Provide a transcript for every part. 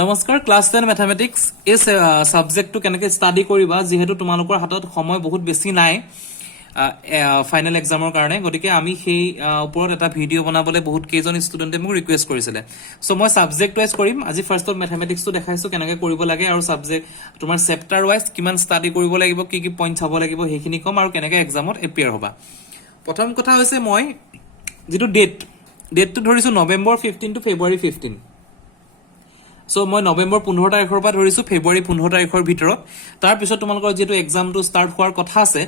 নমস্কাৰ class 10 mathematics এই সাবজেক্টটো কেনেকৈ ষ্টাডি কৰিবা যেহেতু তোমালোকৰ হাতত সময় বহুত বেছি নাই ফাইনেল এক্সামৰ কাৰণে গতিকে আমি সেই ওপৰত এটা ভিডিও বনাবলৈ বহুত কেইজন ষ্টুডেন্টে মোক ৰিকুৱেষ্ট কৰিছিলে সো মই সাবজেক্ট ওয়াইজ কৰিম আজি ফাৰ্স্টত ম্যাথমেটিক্সটো দেখাইছো কেনেকৈ কৰিব লাগে আৰু সাবজেক্ট তোমাৰ চেপ্টাৰ ওয়াইজ কিমান ষ্টাডি কৰিব লাগিব কি কি পইণ্ট চাব লাগিব হেখিনি কম আৰু কেনেকৈ এক্সামত এপিয়াৰ হ'বা প্ৰথম কথা হৈছে মই যেটো ডেটটো ধৰিছো নৱেম্বৰ 15 টু ফেব্ৰুৱাৰী 15 সো মই নৱেম্বৰ 15 তাৰিখৰ পৰা ধৰিছো ফেব্ৰুৱাৰী 15 তাৰিখৰ ভিতৰত তাৰ পিছত তোমালোকৰ যেটো এক্সামটো ষ্টাৰ্ট হোৱাৰ কথা আছে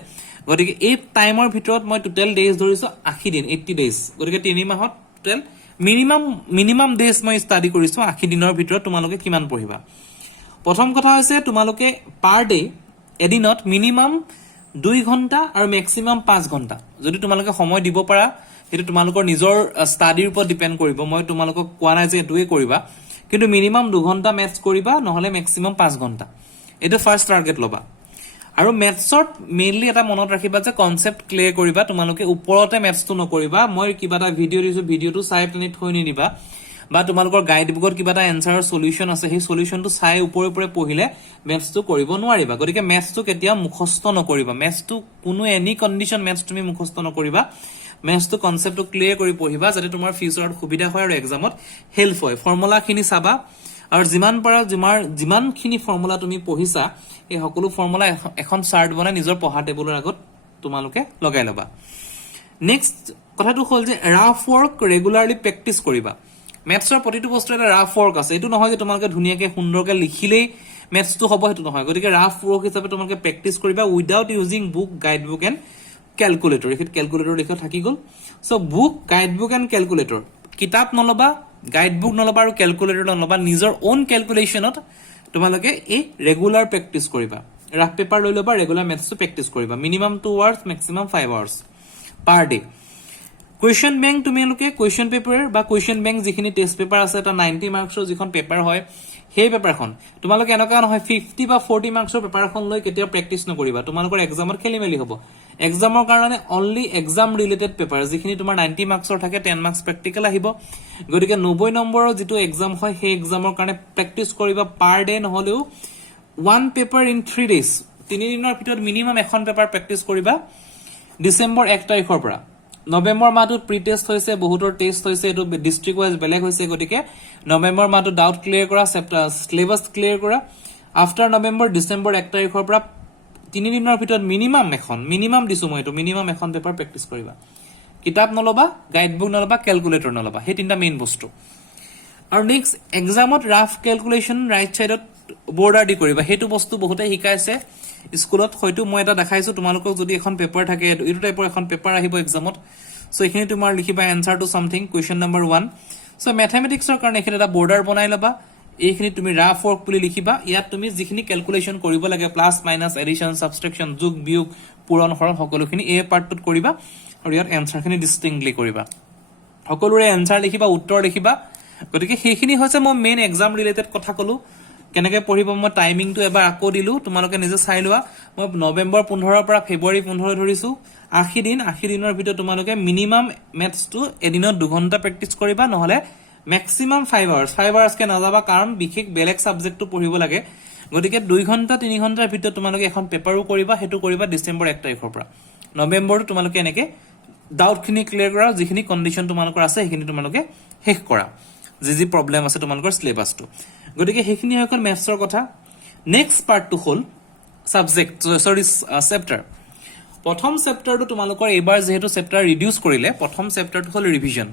গতিকে এই টাইমৰ ভিতৰত মই টোটাল ডেজ ধৰিছো 80 দিন 80 ডেজ গতিকে 3 মাহত টোটাল মিনিমাম ডেজ মই ষ্টাডি কৰিছো 80 দিনৰ ভিতৰত তোমালোকে কিমান পঢ়িবা প্ৰথম কথা হৈছে তোমালোকে পাৰ ডে এদিনত মিনিমাম 2 ঘণ্টা আৰু ম্যাক্সিমাম 5 ঘণ্টা যদি তোমালোকে সময় দিব পাৰা এটো তোমালোকৰ নিজৰ ষ্টাডিৰ ওপৰত ডিপেন্ড কৰিব মই তোমালোকক কোৱা নাই যে এটোৱে কৰিবা কিন্তু মিনিমাম 2 ঘণ্টা ম্যাথছ কৰিবা নহলে ম্যাক্সিমাম 5 ঘণ্টা এটো ফাৰ্স্ট টাৰ্গেট লবা আৰু ম্যাথছত মেইনলি এটা মনত ৰাখিবা যে কনসেপ্ট ক্লিয়াৰ কৰিবা তোমালোকে ওপৰতে ম্যাথছটো নকৰিবা মই কিবা এটা ভিডিও দিছো ভিডিওটো চাই পেনি থৈ নিদিবা বা তোমালোকৰ গাইড বুকত কিবা এটা এনসাৰৰ সলিউশন আছে সেই সলিউশনটো চাই ওপৰে পঢ়িলে ম্যাথছটো কৰিব নোৱাৰিবা গতিকে ম্যাথছটো কেতিয়া মুখস্থ নকৰিবা ম্যাথছটো কোনো এনি কন্ডিশন ম্যাথছ তুমি মুখস্থ নকৰিবা ম্যাথছটো কনসেপ্টটো ক্লিয়াৰ কৰি পঢ়িবা যাতে তোমাৰ ফিউচাৰত সুবিধা হয় আৰু এক্সামত হেল্প হয় ফৰ্মুলা খিনি চাবা আৰু যিমান পাৰা যিমান খিনি ফৰ্মুলা তুমি পঢ়িছা এই সকলো ফৰ্মুলা এখন চাৰ্ট বনাই নিজৰ পঢ়া টেবুলৰ আগত তোমালোকে লগাই লবা নেক্সট কথাটো হ'ল যে ৰাফ ওয়াৰ্ক ৰেগুলাৰলি প্ৰেক্টিস কৰিবা ম্যাথছৰ প্ৰতিটো বস্তু এটা ৰাফ ওয়াৰ্ক আছে এটো নহয় যে তোমালোকে ধুনিয়াকে সুন্দৰকে লিখিলেই ম্যাথছটো হ'ব হেতু নহয় গতিকে ৰাফ ওয়াৰ্ক হিচাপে তোমালোকে প্ৰেক্টিস কৰিবা without using book guide book and calculator এখিত ক্যালকুলেটৰ লিখা থাকি গল so book guide book and calculator কিতাপ নলবা গাইড বুক নলবা আৰু ক্যালকুলেটৰ নলবা নিজৰ ওন ক্যালকুলেশনত তোমালোকে এই ৰেগুলাৰ প্ৰেক্টিস কৰিবা ৰাফ পেপাৰ লৈ লবা ৰেগুলাৰ ম্যাথছটো প্ৰেক্টিস কৰিবা minimum 2 hours maximum 5 hours per day question bank তোমালোকে কোৱেশ্চন পেপাৰ বা কোৱেশ্চন বেংক যিখিনি টেষ্ট পেপাৰ আছে এটা 90 মাৰ্কছৰ যিখন পেপাৰ হয় সেই পেপাৰখন তোমালোকে এনেকা নহয় 50 বা 40 মাৰ্কছৰ পেপাৰখন লৈ কেতিয়া প্ৰেক্টিস নকৰিবা তোমালোকৰ এক্সামত খেলিমেলি হ'ব এক্সামৰ কাৰণে অনলি এক্সাম ৰিলেটেড পেপাৰ যিখিনি তোমাৰ 90 মাৰ্কছৰ থাকে 10 মাৰ্কছ প্ৰেক্টিকেল আহিব গতিকে 90 নম্বৰৰ যেটো এক্সাম হয় সেই এক্সামৰ কাৰণে প্ৰেক্টিস কৰিবা পাৰ ডে নহলেও 1 পেপাৰ ইন 3 ডেজ 3 দিনৰ ভিতৰত মিনিমাম এখন পেপাৰ প্ৰেক্টিস কৰিবা ডিসেম্বৰ 1 তাৰিখৰ পৰা নৱেম্বৰ মাহত প্ৰি টেষ্ট হৈছে বহুতৰ টেষ্ট হৈছে এটো ডিস্ট্ৰিক্ট ওয়াইজ বেলেগ হৈছে গতিকে নৱেম্বৰ মাহত ডাউট ক্লিয়াৰ কৰা সিলেবাস ক্লিয়াৰ কৰা আফটাৰ নৱেম্বৰ ডিসেম্বৰ 1 তাৰিখৰ পৰা 3 দিনৰ ভিতৰত মিনিমাম দিছো মই এটো মিনিমাম এখন পেপাৰ প্ৰেক্টিস কৰিবা কিতাপ নলবা গাইড বুক নলবা ক্যালকুলেটৰ নলবা হে তিনটা মেইন বস্তু আৰু নেক্সট এক্সামত ৰাফ ক্যালকুলেশন ৰাইট সাইডত বৰ্ডাৰ দি কৰিবা হেতু বস্তু বহুতে শিকাইছে স্কুলত হয়তো মই এটা দেখাইছো তোমালোকক যদি এখন পেপাৰ থাকে ইটো টাইপৰ এখন পেপাৰ আহিব এক্সামত সো এখিনি তোমাৰ লিখিবা answer to something question number 1 so ম্যাথমেটিক্সৰ কাৰণে এখিনি এটা বৰ্ডাৰ বনাই লবা এইখিনি তুমি ৰাফ ওয়াৰ্ক বুলি লিখিবা ইয়াত তুমি যিখিনি ক্যালকুলেশন কৰিব লাগে প্লাস মাইনাস এডিশন সাবট্ৰাকশন যোগ বিয়োগ পূৰণ হৰণ সকলোখিনি এই পাৰ্টটোত কৰিবা আৰু ইয়াত আনসাৰখিনি ডিস্টিংক্টলি কৰিবা সকলোৰে আনসাৰ লিখিবা উত্তৰ লিখিবা গতিকে সেইখিনি হৈছে মই মেইন এক্সাম ৰিলেটেড কথা কলো কেনেকৈ পঢ়িব মই টাইমিংটো এবাৰ আকৌ দিলু তোমালোকে নিজে চাই লোৱা মই নৱেম্বৰ 15 পৰা ফেব্ৰুৱাৰী 15 ধৰিছো 80 দিনৰ ভিতৰত তোমালোকে মিনিমাম ম্যাথছটো এদিনত 2 ঘণ্টা প্ৰেক্টিস কৰিবা নহলে ম্যাক্সিমাম 5 আৱাৰ্স কে নাযাবা কাৰণ বিশেষ বেলেগ সাবজেক্টটো পঢ়িব লাগে গতিকে 2 ঘণ্টা 3 ঘণ্টাৰ ভিতৰত তোমালোকে এখন পেপাৰও কৰিবা হেতু কৰিবা ডিসেম্বৰ 1 তাৰিখৰ পৰা নৱেম্বৰ তোমালোকে এনেকে ডাউট খিনি ক্লিয়াৰ কৰা যিখিনি কন্ডিশন তোমালোকৰ আছে সেইখিনি তোমালোকে শেষ কৰা যি প্ৰবলেম আছে তোমালোকৰ সিলেবাসটো গতিকে হেখিনি এখন ম্যাথছৰ কথা নেক্সট পাৰ্টটো হ'ল সাবজেক্ট চেপ্টাৰ প্ৰথম চেপ্টাৰটো তোমালোকৰ এবাৰ যেহেতু চেপ্টাৰ ৰিডিউস কৰিলে প্ৰথম চেপ্টাৰটো হ'ল ৰিভিজন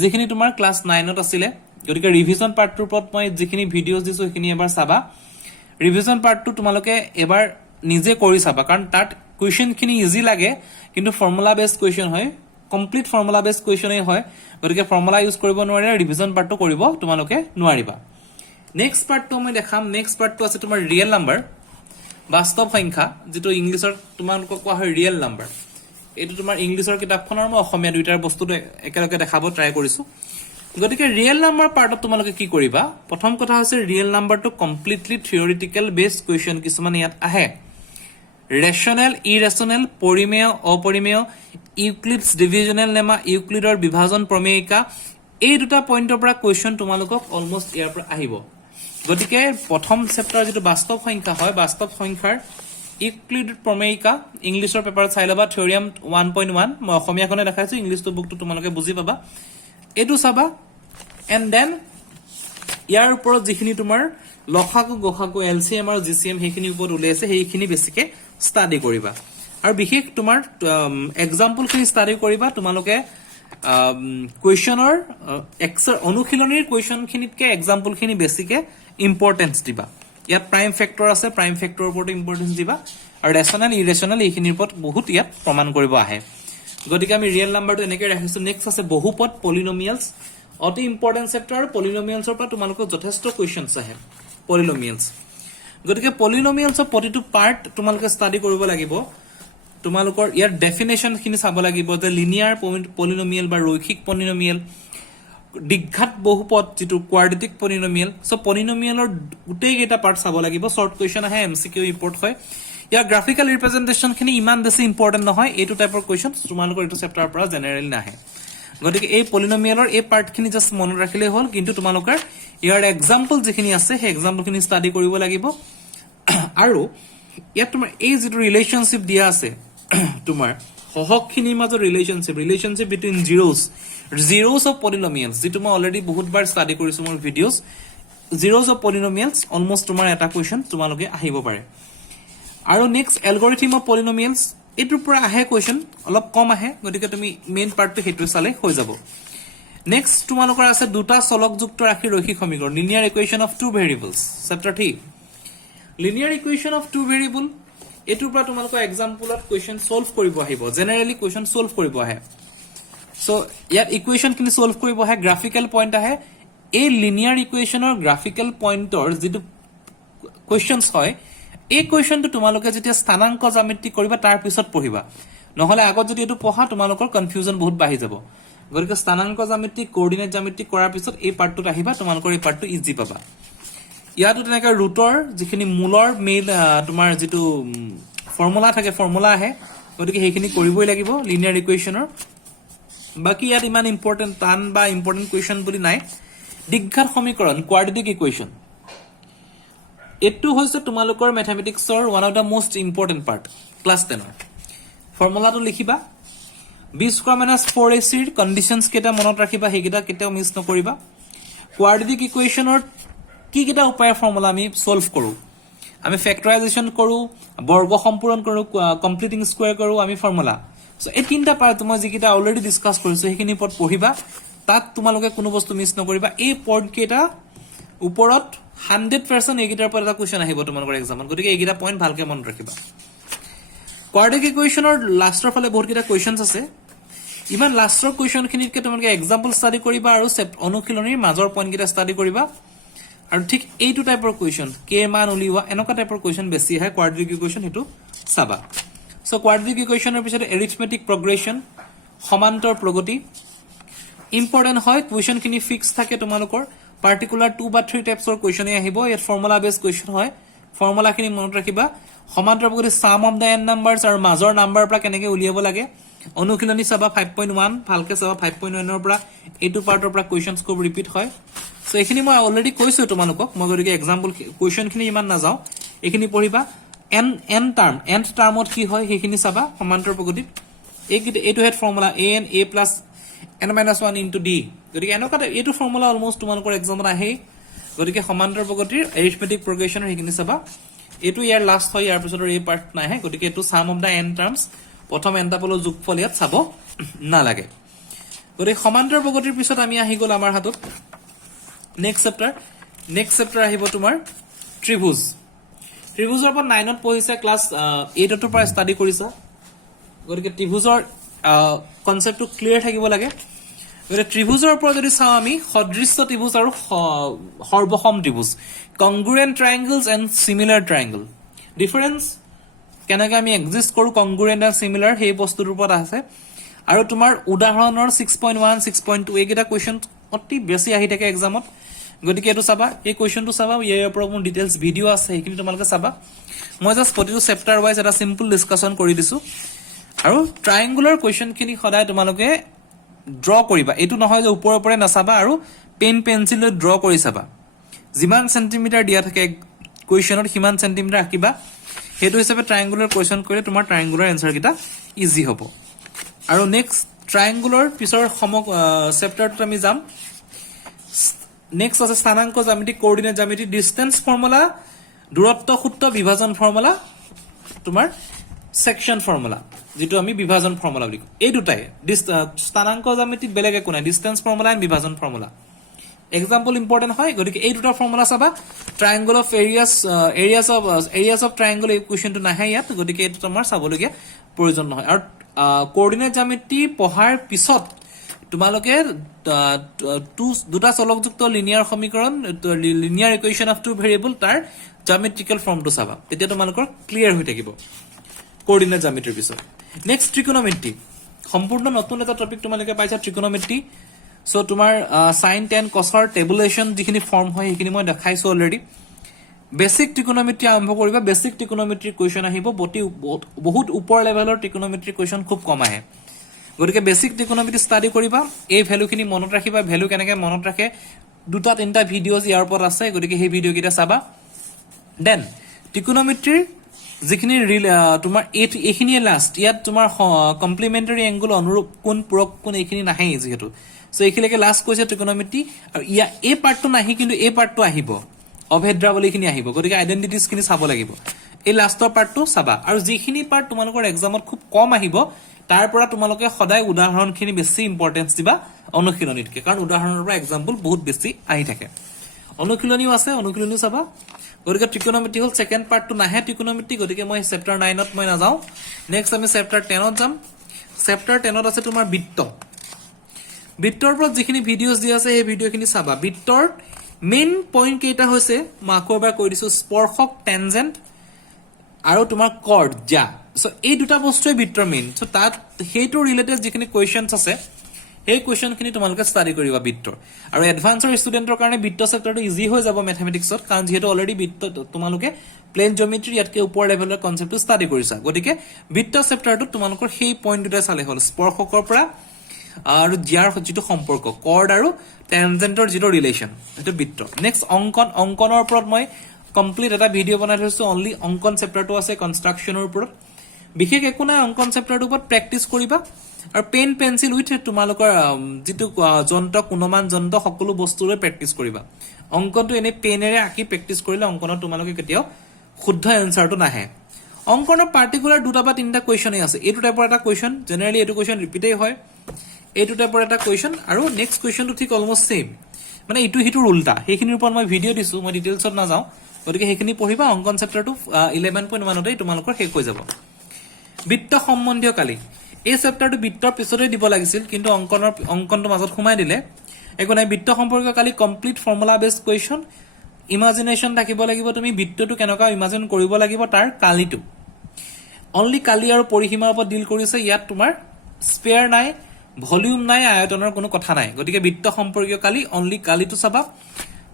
যিখিনি তোমাৰ ক্লাস 9ত আছিল গতিকে ৰিভিজন পাৰ্টটোৰ ওপৰত মই যিখিনি ভিডিওস দিছো সেইখিনি এবাৰ চাবা ৰিভিজন পাৰ্টটো তোমালোকে এবাৰ নিজে কৰি চাবা কাৰণ তাত কোৱেশ্চন খিনি ইজি লাগে কিন্তু ফৰ্মুলা বেসড কোৱেশ্চন হয় কমপ্লিট ফৰ্মুলা বেসড কোৱেশ্চনই হয় গতিকে ফৰ্মুলা ইউজ কৰিব নোৱাৰিলে ৰিভিজন পাৰ্টটো কৰিব তোমালোকে নোৱাৰিবা নেক্সট পাৰ্টটো মই দেখাম নেক্সট পাৰ্টটো আছে তোমাৰ ৰিয়েল নাম্বাৰ বাস্তৱ সংখ্যা যেটো ইংলিশৰ তোমালোকক কোৱা হয় ৰিয়েল নাম্বাৰ এটো তোমাৰ ইংলিশৰ কিতাপখনৰ মই অসমীয়া দুইটাৰ বস্তুটো একেলগে দেখাব ট্ৰাই কৰিছো গতিকে ৰিয়েল নাম্বাৰ পাৰ্টত তোমালোকে কি কৰিবা প্ৰথম কথা হৈছে ৰিয়েল নাম্বাৰটো কমপ্লিটলি থিওৰিটিক্যাল বেসড কোৱেশ্চন কিছুমান ইয়াত আহে ৰেশনেল ইৰেশনেল পৰিমেয় অপৰিমেয় ইউক্লিডছ ডিভিজনেল লেমা ইউক্লিডৰ বিভাজন প্ৰমেয়িকা এই দুটা পইণ্টৰ পৰা কোৱেশ্চন তোমালোকক অলমোস্ট ইয়াৰ পৰা আহিব গতিকে প্ৰথম চেপ্টাৰ যেটো বাস্তৱ সংখ্যা হয় বাস্তৱ সংখ্যাৰ ইউক্লিডেড প্ৰমেয়িকা ইংলিছৰ পেপাৰত চাই লবা থিওৰিয়াম 1.1 মই অসমীয়াখনে দেখাইছো ইংলিছটো বুকটো তোমালোকে বুজি পাবা এটো চাবা এন্ড দেন ইয়াৰ ওপৰত যিখিনি তোমাৰ লখাগু গখাগু এলসিএম আৰু জিসিএম হেখিনি ওপৰত উলাইছে হেখিনি বেছিকে ষ্টাডি কৰিবা আৰু বিশেষ তোমাৰ এক্সাম্পল খিনি ষ্টাডি কৰিবা তোমালোকে কুৱেশ্যনৰ অনুশীলনীৰ কুৱেশ্যন খিনিতকে এক্সাম্পল খিনি বেছিকে ইম্পৰ্টেন্স দিবা ইয়াত প্ৰাইম ফেক্টৰ আছে প্ৰাইম ফেক্টৰৰ ওপৰত ইম্পৰ্টেন্স দিবা আৰু ৰেচনেল ইৰেচনেল এইখিনিৰ ওপৰত বহুত ইয়াত প্ৰমাণ কৰিব আহে গতিকে আমি ৰিয়েল নাম্বাৰটো এনেকৈ ৰাখিছো নেক্সট আছে বহুপদ পলিনোমিয়ালছ অতি ইম্পৰ্টেন্ট চেপ্টাৰ আৰু পলিনোমিয়ালছৰ পৰা তোমালোকৰ যথেষ্ট কুৱেশ্যনছ আহে পলিনোমিয়ালছ গতিকে পলিনোমিয়ালছৰ প্ৰতিটো পাৰ্ট তোমালোকে ষ্টাডি কৰিব লাগিব তোমালোকৰ ইয়াৰ ডেফিনেশ্যন খিনি চাব লাগিব যে লিনিয়াৰ পলিনোমিয়াল বা ৰৈখিক পলিনোমিয়াল দ্বিঘাত বহুপদ যেটো কোৱাড্ৰেটিক পলিনোমিয়াল সো পলিনোমিয়ালৰ গোটেই কেইটা পাৰ্ট চাব লাগিব শৰ্ট কুৱেশ্যন আহে এমসিকিউ ইম্পৰ্ট হয় ইয়াৰ গ্ৰাফিক্যাল ৰিপ্ৰেজেন্টেশন খিনি ইমান বেছি ইম্পৰ্টেন্ট নহয় এইটো টাইপৰ কুৱেশ্যন তোমালোকৰ এইটো চেপ্টাৰৰ পৰা জেনাৰেলি নাহে গতিকে এই পলিনোমিয়ালৰ এই পাৰ্ট খিনি জাস্ট মনত ৰাখিলে হ'ল কিন্তু তোমালোকৰ ইয়াৰ এক্সাম্পল যিখিনি আছে সেই এক্সাম্পল খিনি ষ্টাডি কৰিব লাগিব আৰু ইয়াত তোমাৰ এই যেটো ৰিলেশনশিপ দিয়া আছে তোমাৰ সহগখিনিৰ মাজৰ ৰিলেশনশিপ বিটুইন zeros of polynomials যেটো মই অলৰেডি বহুতবাৰ ষ্টাডি কৰিছো মোৰ videos zeros of polynomials almost তোমাৰ এটা কোৱেশ্চন তোমালোকে আহিব পাৰে আৰু নেক্সট এলগৰিথম অফ পলিনোমিয়ালছ এটোৰ পৰা আহে কোৱেশ্চন অলপ কম আহে গতিকে তুমি মেইন পাৰ্টটো হেতু চালে হৈ যাব নেক্সট তোমালোকৰ আছে দুটা চলকযুক্ত ৰাশি ৰৈখিক সমীকৰণ linear equation of two variables chapter 3 linear equation of two variable এটোৰ পৰা তোমালোকৰ এক্সাম্পলত কুৱেশ্চন সলভ কৰিব আহিব জেনাৰেলি কুৱেশ্চন সলভ কৰিব আহে সো ইয়াত ইকুৱেশ্যন খিনি সলভ কৰিব আহে গ্ৰাফিক্যাল পইণ্ট আহে এই লিনিয়াৰ ইকুৱেশ্যনৰ গ্ৰাফিক্যাল পইণ্টৰ যেটো কুৱেশ্চনছ হয় এই কুৱেশ্চনটো তোমালোকে যেতিয়া স্থানাংক জ্যামিতি কৰিবা তাৰ পিছত পঢ়িবা নহলে আগত যদি এটো পঢ়া তোমালোকৰ কনফিউজন বহুত বাঢ়ি যাব গতিকে স্থানাংক জ্যামিতি কোঅৰ্ডিনেট জ্যামিতি কৰাৰ পিছত এই পাৰ্টটোত আহিবা তোমালোকৰ এই পাৰ্টটো ইজি পাবা ইয়াতো তেনেকা ৰুটৰ যিখিনি মূলৰ মেইন তোমাৰ যেটো ফৰ্মুলা থাকে ফৰ্মুলা আহে গতিকে হেখিনি কৰিবই লাগিব লিনিয়াৰ ইকুৱেশ্যনৰ বাকি ইয়াত ইমান ইম্পৰ্টেন্ট টান বা ইম্পৰ্টেন্ট কুৱেশ্চন বুলি নাই দ্বিঘাত সমীকৰণ কোৱাড্ৰেটিক ইকুৱেশ্যন এটো হৈছে তোমালোকৰ ম্যাথমেটিক্সৰ one of the most important part class 10 ফৰ্মুলাটো লিখিবা b² - 4ac ৰ কন্ডিশনছ কেটা মনত ৰাখিবা হেগিটা কেটাও মিছ নকৰিবা কোৱাড্ৰেটিক ইকুৱেশ্যনৰ কি কেটা উপায় ফৰ্মুলা আমি সলভ কৰো আমি ফেক্টৰাইজেচন কৰো বৰ্গ সম্পূৰণ কৰো কমপ্লিটিং স্কয়াৰ কৰো আমি ফৰ্মুলা সো এই তিনটা পাৰ্ট মই যিকিটা অলৰেডি ডিসকাস কৰিছো হেখিনি পট পঢ়িবা তাত তোমালোকে কোনো বস্তু মিছ নকৰিবা এই পইণ্ট কেটা ওপৰত 100% এগিটাৰ পৰা এটা কোৱেশ্চন আহিব তোমালোকৰ এক্সামত গতিকে এগিটা পইণ্ট ভালকে মনত ৰাখিবা কোৱাড্ৰেটিক ইকুৱেশ্যনৰ লাষ্টৰ ফালে বহুত কেটা কোৱেশ্চনছ আছে ইমান লাষ্টৰ কোৱেশ্চন খিনিতকে তোমালোকে এক্সাম্পল ষ্টাডি কৰিবা আৰু অনুশীলনীৰ মাজৰ পইণ্ট কেটা ষ্টাডি কৰিবা আৰু ঠিক এইটো টাইপৰ কোৱেশ্চন কে মান উলিওৱা এনেকা টাইপৰ কোৱেশ্চন বেছি হয় কোৱাড্ৰেটিক ইকুৱেশ্যন হেতু চাবা সো কোৱাড্ৰেটিক ইকুৱেশ্যনৰ পিছত এৰিথমেটিক প্ৰগ্ৰেছন সমান্তৰ প্ৰগতি ইম্পৰ্টেন্ট হয় কুৱেশ্চন খিনি ফিক্স থাকে তোমালোকৰ পাৰ্টিকুলাৰ 2 বা 3 টাইপছৰ কুৱেশ্চনে আহিব ইয়াত ফৰ্মুলা বেস কুৱেশ্চন হয় ফৰ্মুলা খিনি মনত ৰাখিবা সমান্তৰ প্ৰগতি সাম অফ দা এন নাম্বাৰছ আৰু মাজৰ নাম্বাৰ পৰা কেনেকৈ উলিয়াব লাগে অনুশীলনী চাবা 5.1 ভালকে চাবা 5.9 ৰ পৰা এইটো পাৰ্টৰ পৰা কুৱেশ্চনছ খুব ৰিপিট হয় সো এখিনি মই অলৰেডি কৈছো তোমালোকক মই গৰিকে এক্সাম্পল কুৱেশ্চন খিনি ইমান না যাও এখিনি পঢ়িবা n টাৰ্মত কি হয় হেখিনি চাবা সমান্তৰ প্ৰগতি এইটো head formula an a n - 1 * d গতিকে এনেকা এইটো ফৰ্মুলা অলমোস্ট তোমালোকৰ এক্সামত আহে গতিকে সমান্তৰ প্ৰগতিৰ এৰিথমেটিক প্ৰগ্ৰেছনৰ হেখিনি চাবা এইটো ইয়াৰ লাষ্ট হয় ইয়াৰ পিছৰ এই পাৰ্ট নাহে গতিকে এইটো সাম অফ দা n টাৰ্মছ প্ৰথম n টাপলৰ যোগফল ইয়াত চাব না লাগে গতিকে সমান্তৰ প্ৰগতিৰ পিছত আমি আহি গল আমাৰ হাতত নেক্সট চেপ্টাৰ আহিব তোমাৰ ত্ৰিভুজৰ পৰা 9ত পঢ়িছা ক্লাস 8ৰ পৰা ষ্টাডি কৰিছা গতিকে ত্ৰিভুজৰ কনসেপ্টটো ক্লিয়াৰ থাকিব লাগে গতিকে ত্ৰিভুজৰ পৰা যদি চাও আমি সদৃশ্য ত্ৰিভুজ আৰু সৰ্বসম ত্ৰিভুজ কংগ্ৰুয়েন্ট ট্ৰায়াঙ্গলছ এণ্ড সিমিলাৰ ট্ৰায়াঙ্গল ডিফাৰেন্স কেনেকৈ আমি এক্সিষ্ট কৰো কংগ্ৰুয়েন্ট আৰু সিমিলাৰ সেই বস্তুৰ ওপৰত আছে আৰু তোমাৰ উদাহৰণৰ 6.1 6.2 এইকেইটা কোৱেশ্চন অতি বেছি আহি থাকে এক্সামত গতিকে এটো চাবা এই কোৱেশ্চনটো চাবা ইয়াৰ ওপৰত মোৰ ডিটেইলছ ভিডিও আছে এইখিনি তোমালোকে চাবা মই জাস্ট প্ৰতিটো চেপ্টাৰ ওয়াইজ এটা সিম্পল ডিসকাশন কৰি দিছো আৰু ট্ৰায়াঙ্গুলাৰ কোৱেশ্চন খিনি সদায় তোমালোকে ড্ৰ কৰিবা এটো নহয় যে ওপৰৰ ওপৰে নাচাবা আৰু পেন পেন্সিল ড্ৰ কৰি চাবা যিমান সেন্টিমিটাৰ দিয়া থাকে কুৱেশ্যনত সিমান সেন্টিমিটাৰ ৰাখিবা হেতু হিচাপে ট্ৰায়াঙ্গুলাৰ কুৱেশ্যন কৰিলে তোমাৰ ট্ৰায়াঙ্গুলাৰ এনসাৰ কিটা ইজি হ'ব আৰু নেক্সট ট্ৰায়াঙ্গুলাৰ পিছৰ চেপ্টাৰটোত আমি যাম নেক্সট আছে স্থানাঙ্ক জ্যামিতি কোঅৰ্ডিনেট জ্যামিতি ডিসটেন্স ফৰ্মুলা দূৰত্ব সূত্ৰ বিভাজন ফৰ্মুলা তোমাৰ সেকশন ফৰ্মুলা যেটো আমি বিভাজন ফৰ্মুলা বুলি এই দুটাই স্থানাঙ্ক জ্যামিতিত বেলেগ একো নাই ডিসটেন্স ফৰ্মুলা এণ্ড বিভাজন ফৰ্মুলা এক্সাম্পল ইম্পৰ্টেন্ট হয় গতিকে এই দুটা ফৰ্মুলা চাবা ট্ৰায়াঙ্গল অফ এৰিয়াস অফ ট্ৰায়াঙ্গল এই কোৱেশ্চনটো নাহে ইয়াত গতিকে এইটো তোমাৰ চাবলগীয়া প্ৰয়োজন নহয় আৰু কোঅৰ্ডিনেট জ্যামিতি পঢ়াৰ পিছত তোমালোকে দুটা চলকযুক্ত লিনিয়াৰ সমীকৰণ linear equation of two variable তাৰ জ্যামিতিক্যাল ফৰ্মটো চাবা তেতিয়া তোমালোকৰ ক্লিয়াৰ হৈ থাকিব কোঅৰ্ডিনেট জ্যামিতিৰ পিছত নেক্সট ট্ৰিকোনোমেট্ৰি সম্পূৰ্ণ নতুন এটা টপিক তোমালোকে পাইছা ট্ৰিকোনোমেট্ৰি সো তোমাৰ sin tan cosৰ টেবুলেশন যিখিনি ফৰ্ম হয় সেইখিনি মই দেখাইছো অলৰেডি বেসিক ট্ৰিকোনোমেট্ৰি আৰম্ভ কৰিবা বেসিক ট্ৰিকোনোমেট্ৰি কোৱেশ্চন আহিব বহুত ওপৰ লেভেলৰ ট্ৰিকোনোমেট্ৰি কোৱেশ্চন খুব কম আহে গতিকে বেসিক ট্ৰিকোনোমেট্ৰি ষ্টাডি কৰিবা এই ভ্যালু খিনি মনত ৰাখিবা ভ্যালু কেনেকৈ মনত ৰাখে দুটা তিনটা ভিডিঅ'জ ইয়াৰ ওপৰত আছে গতিকে সেই ভিডিঅ' কিটা চাবা দেন ট্ৰিকোনোমেট্ৰিৰ যিখিনি তোমাৰ এইখিনি লাষ্ট ইয়াত তোমাৰ কমপ্লিমেন্টাৰী এংগল অনুৰূপ কোণ পূৰক কোণ এইখিনি নাহে যিহেতু সো এইখিলৈকে লাষ্ট কৈছে ট্ৰিকোনোমেট্ৰি আৰু এই পাৰ্টটো নাহি কিন্তু এই পাৰ্টটো আহিব অভেদ্ৰা বুলি খিনি আহিব গতিকে আইডেন্টিটিজ খিনি চাব লাগিব এই লাষ্টৰ পাৰ্টটো চাবা আৰু যিখিনি পাৰ্ট তোমালোকৰ এক্সামত খুব কম আহিব তাৰ পৰা তোমালোকে সদায় উদাহৰণখিনি বেছি ইম্পৰ্টেন্স দিবা অনুশীলনীতকে কাৰণ উদাহৰণৰ পৰা এক্সাম্পল বহুত বেছি আহি থাকে অনুশীলনীও আছে অনুশীলনীও চাবা গতিকে ট্ৰিকোনোমেট্ৰি হল সেকেন্ড পাৰ্টটো নাহে ট্ৰিকোনোমেট্ৰি গতিকে মই চেপ্টাৰ 9ত মই নাযাও নেক্সট আমি চেপ্টাৰ 10ত যাম চেপ্টাৰ 10ত আছে তোমাৰ বৃত্ত বৃত্তৰ ওপৰত যিখিনি ভিডিঅ'জ দিয়া আছে এই ভিডিঅ'খিনি চাবা বৃত্তৰ মেইন পইণ্ট কেইটা হৈছে মই আকৌ এবাৰ কৈ দিছো স্পৰ্শক টেনজেন্ট আৰু তোমাৰ কৰ্ড যা সো এই দুটা বস্তুৱে বৃত্তৰ মেইন সো তাত হেইটো ৰিলেটেড যিখিনি কোৱেশ্চনছ আছে এই কোৱেশ্চনখিনি তোমালোকে ষ্টাডি কৰিবা বৃত্তৰ আৰু এডভান্সৰ ষ্টুডেন্টৰ কাৰণে বৃত্ত চেপ্টাৰটো ইজি হৈ যাব মেথমেটিক্সত কাৰণ যেহেতু অলৰেডি বৃত্ত তোমালোকে প্লেন জিওমেট্ৰি ইয়াতকে ওপৰ লেভেলৰ কনসেপ্টটো ষ্টাডি কৰিছা গতিকে বৃত্ত চেপ্টাৰটো তোমালোকৰ সেই পইণ্ট দুটা চালে হ'ল স্পৰ্শকৰ পৰা আৰু জিয়াৰ যিটো সম্পৰ্ক কৰ্ড আৰু টেনজেন্টৰ যিটো ৰিলেচন সেইটো বৃত্ত নেক্সট অংকনৰ ওপৰত মই কমপ্লিট এটা ভিডিঅ' বনাই থৈছো অনলি অংকন চেপ্টাৰটো আছে কনষ্ট্ৰাকচনৰ ওপৰত বিশেষ একো নাই অংকন চেপ্টাৰটোৰ ওপৰত প্ৰেক্টিচ কৰিবা আৰু পেন পেন্সিল উইথ তোমালোকৰ যিটো যন্ত্ৰ কোণমান যন্ত্ৰ সকলো বস্তুৰে প্ৰেক্টিচ কৰিবা অংকনটো এনে পেনেৰে আঁকি প্ৰেক্টিচ কৰিলে অংকনত তোমালোকে কেতিয়াও শুদ্ধ এনসাৰটো নাহে অংকনৰ পাৰ্টিকুলাৰ দুটা বা তিনিটা কুৱেশ্যন আছে এইটো টাইপৰ এটা কুৱেশ্যন জেনেৰেলি এইটো কুৱেশ্যন ৰিপিটেই হয় এইটো টাইপৰ এটা কুৱেশ্যন আৰু নেক্সট কুৱেশ্যনটো ঠিক অলমোষ্ট সেম মানে ইটো হিটোৰ উল্টা সেইখিনিৰ ওপৰত মই ভিডিঅ' দিছো মই ডিটেইলছত নাযাওঁ গতিকে সেইখিনি পঢ়িবা অংকন চেপ্টাৰটো 11.1 তে তোমালোকৰ শেষ হৈ যাব বৃত্ত সম্বন্ধীয় কালি এই চেপ্টাৰটো বৃত্তৰ পিছতে দিব লাগিছিল কিন্তু অংকনটো মাজত সোমাই দিলে একো নাই বৃত্ত সম্পৰ্কীয় কালি complete formula based question imagination থাকিব লাগিব তুমি বৃত্তটো কেনেকুৱা ইমাজিন কৰিব লাগিব তাৰ কালিটো অনলি কালি আৰু পৰিসীমাৰ ওপৰত ডিল কৰিছে ইয়াত তোমাৰ স্পেয়াৰ নাই ভলিউম নাই আয়তনৰ কোনো কথা নাই গতিকে বৃত্ত সম্পৰ্কীয় কালি অনলি কালিটো চাবা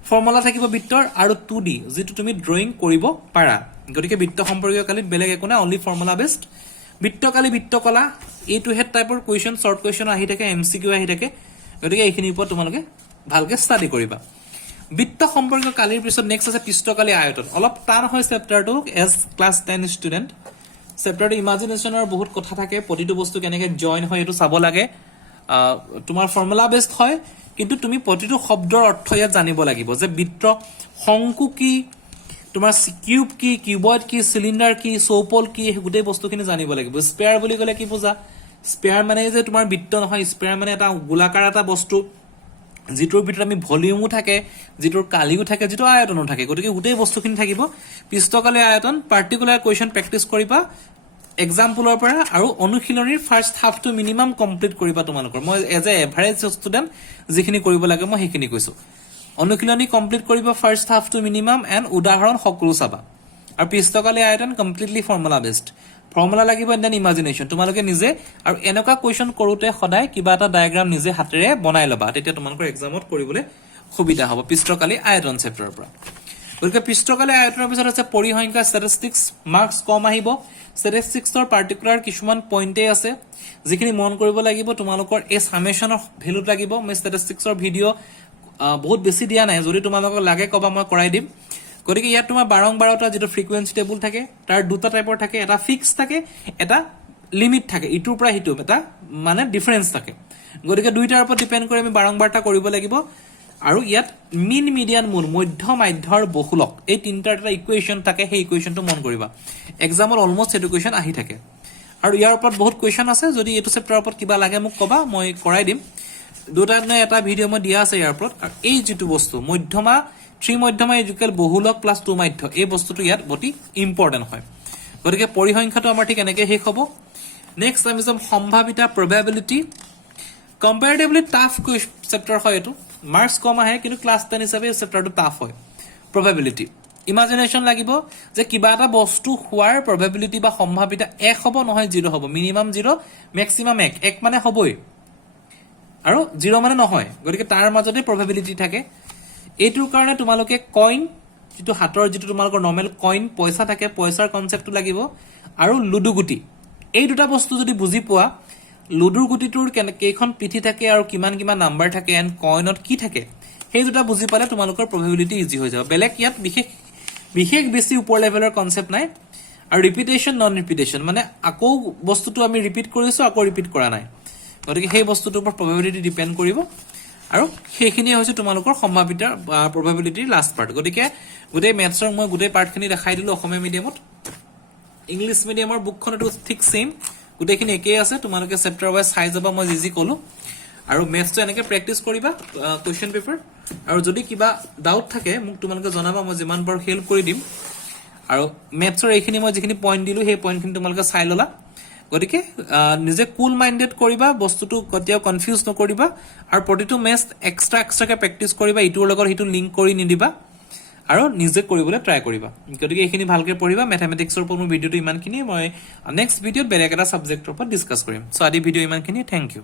ফৰ্মুলা থাকিব বৃত্তৰ আৰু 2D যেটো তুমি ড্ৰয়িং কৰিব পাৰা গতিকে বৃত্ত সম্পৰ্কীয় কালিত বেলেগ একো নাই অনলি ফৰ্মুলা বেসড বৃত্তকালি বৃত্তকলা এইটো হেড টাইপৰ কুৱেশ্যন শৰ্ট কুৱেশ্যন আহি থাকে এমসিকিউ আহি থাকে গতিকে এইখিনিৰ ওপৰত তোমালোকে ভালকে ষ্টাডি কৰিবা বৃত্ত সম্পৰ্কীয় কালিৰ পিছত নেক্সট আছে পৃষ্ঠকালি আয়তন অলপ টান হয় চেপ্টাৰটো এজ ক্লাস 10 ষ্টুডেন্ট চেপ্টাৰটো ইমাজিনেশ্যনৰ বহুত কথা থাকে প্ৰতিটো বস্তু কেনেকৈ জয়েন হয় এটো চাব লাগে তোমাৰ ফৰ্মুলা বেসড হয় কিন্তু তুমি প্ৰতিটো শব্দৰ অৰ্থ ইয়াত জানিব লাগিব যে বৃত্ত শংকু কি তোমাৰ কিউব কি কিউবয়েড কি সিলিন্ডাৰ কি চৌপল কি গুটেই বস্তুখিনি জানিব লাগিব স্পেয়াৰ বুলি ক'লে কি বুজা স্পেয়াৰ মানে যে তোমাৰ বৃত্ত নহয় স্পেয়াৰ মানে এটা গোলাকাৰ এটা বস্তু যিটোৰ ভিতৰত আমি ভলিউমো থাকে যিটোৰ কালিও থাকে যিটো আয়তনো থাকে গতিকে গুটেই বস্তুখিনি থাকিব পৃষ্ঠকালি আয়তন পাৰ্টিকুলাৰ কুৱেশ্যন প্ৰেক্টিচ কৰিবা এক্সাম্পলৰ পৰা আৰু অনুশীলনীৰ ফাৰ্স্ট হাফটো মিনিমাম কমপ্লিট কৰিবা তোমালোকৰ মই এজ এ এভাৰেজ ষ্টুডেন্ট যিখিনি কৰিব লাগে মই সেইখিনি কৈছো অনুশীলনী কমপ্লিট কৰিবা ফাৰ্স্ট হাফটো মিনিমাম এণ্ড উদাহৰণ সকলো চাবা আৰু পৃষ্ঠকালি আয়তন কমপ্লিটলি ফৰ্মুলা বেসড ফৰ্মুলা লাগিব এণ্ড দেন ইমাজিনেশ্যন তোমালোকে নিজে আৰু এনেকুৱা কুৱেশ্যন কৰোতে সদায় কিবা এটা ডায়াগ্ৰাম নিজে হাতেৰে বনাই লবা তেতিয়া তোমালোকৰ এক্সামত কৰিবলৈ সুবিধা হ'ব পৃষ্ঠকালি আয়তন চেপ্টাৰৰ পৰা গতিকে পৃষ্ঠকালি আয়তনৰ পিছত আছে পৰিসংখ্যা ষ্টেটিষ্টিক্স মাৰ্কস কম আহিব ষ্টেটিষ্টিক্সৰ পাৰ্টিকুলাৰ কিছুমান পইণ্টে আছে যিখিনি মন কৰিব লাগিব তোমালোকৰ এই সামেশনৰ ভ্যালু লাগিব মই ষ্টেটিষ্টিক্সৰ ভিডিঅ' বহুত বেছি দিয়া নাই যদি তোমালোকক লাগে কবা মই কৰাই দিম গতিকে ইয়াত তোমাৰ বাৰংবাৰটা যেটো ফ্ৰিকুৱেন্সি টেবুল থাকে তাৰ দুটা টাইপৰ থাকে এটা ফিক্স থাকে এটা লিমিট থাকে ইটোৰ পৰা হিটো এটা মানে ডিফাৰেন্স থাকে গতিকে দুইটাৰ ওপৰত ডিপেন্ড কৰি আমি বাৰংবাৰটা কৰিব লাগিব আৰু ইয়াত মিন মিডিয়ান মূল মধ্য মাধ্যৰ বহুলক এই তিনটাৰ এটা ইকুৱেশ্যন থাকে সেই ইকুৱেশ্যনটো মন কৰিবা এক্সামত অলমোষ্ট সেইটো কুৱেশ্যন আহি থাকে আৰু ইয়াৰ ওপৰত বহুত কুৱেশ্যন আছে যদি এইটো চেপ্টাৰৰ ওপৰত কিবা লাগে মোক কবা মই কৰাই দিম দুটা নহয় এটা ভিডিঅ' মই দিয়া আছে ইয়াৰ ওপৰত আৰু এই যেটো বস্তু মধ্যমা থ্ৰী মধ্যমা ইকুৱেল বহুলক প্লাস টু মাধ্য এই বস্তুটো ইয়াত অতি ইম্পৰ্টেন্ট হয় গতিকে পৰিসংখ্যাটো আমাৰ ঠিক এনেকৈ শেষ হ'ব নেক্সট আমি যাম সম্ভাৱিতা প্ৰবাবিলিটি কম্পাৰেটিভলি টাফ চেপ্টাৰ হয় এইটো মাৰ্কস কম আহে কিন্তু ক্লাস 10 হিচাপে চেপ্টাৰটো টাফ হয় প্ৰবাবিলিটি ইমাজিনেশ্যন লাগিব যে কিবা এটা বস্তু হোৱাৰ প্ৰবাবিলিটি বা সম্ভাৱিতা 1 হ'ব নহয় 0 হ'ব মিনিমাম 0 ম্যাক্সিমাম 1 1 মানে হ'বই আৰু 0 মানে নহয় গতিকে তাৰ মাজতে প্ৰবাবিলিটি থাকে এইটোৰ কাৰণে তোমালোকে কইন যেটো হাতৰ যেটো তোমালোকৰ নৰ্মেল কইন পইচা থাকে পইচাৰ কনসেপ্টটো লাগিব আৰু লুডু গুটি এই দুটা বস্তু যদি বুজি পোৱা লুডুৰ গুটিটোৰ কেইখন পিঠি থাকে আৰু কিমান কিমান নাম্বাৰ থাকে এন্ড কইনত কি থাকে সেই দুটা বুজি পালে তোমালোকৰ প্ৰবাবিলিটি ইজি হৈ যাব বেলেগ ইয়াত বিশেষ বেছি ওপৰ লেভেলৰ কনসেপ্ট নাই আৰু ৰিপিটেশন নন ৰিপিটেশন মানে আকৌ বস্তুটো আমি ৰিপিট কৰিছো আকৌ ৰিপিট কৰা নাই গতিকে সেই বস্তুটোৰ ওপৰত প্ৰবাবিলিটি ডিপেন্ড কৰিব আৰু সেইখিনি হৈছে তোমালোকৰ সম্ভাৱিতাৰ প্ৰবাবিলিটিৰ লাষ্ট পাৰ্ট গতিকে গোটেই মেথছৰ মই গোটেই পাৰ্টখিনি দেখাই দিলো অসমীয়া মিডিয়ামত ইংলিশ মিডিয়ামৰ বুকখনটো ঠিক সেম গোটেইখিনি একেই আছে তোমালোকে চেপ্টাৰ ওয়াইজ চাই যাবা মই যি কলো আৰু মেথছটো এনেকৈ প্ৰেক্টিস কৰিবা কোৱেশ্চন পেপাৰ আৰু যদি কিবা ডাউট থাকে মোক তোমালোকে জনাবা মই যিমান পাৰো হেল্প কৰি দিম আৰু মেথছৰ এইখিনি মই যিখিনি পইণ্ট দিলো সেই পইণ্টখিনি তোমালোকে চাই ললা গতিকে নিজে কুল মাইন্ডেড কৰিবা বস্তুটো কতিয়াও কনফিউজ নকৰিবা আৰু প্ৰতিটো মেথছ এক্সট্ৰাকে প্ৰেক্টিস কৰিবা ইটোৰ লগত হিটো লিংক কৰি নিদিবা আৰু নিজে কৰিবলৈ ট্ৰাই কৰিবা গতিকে এইখিনি ভালকৈ পঢ়িবা ম্যাথমেটিক্সৰ ওপৰত মোৰ ভিডিওটো ইমানখিনি মই নেক্সট ভিডিওত বেলেগ এটা সাবজেক্টৰ ওপৰত ডিসকাস কৰিম সো আদি ভিডিও ইমানখিনি থ্যাংক ইউ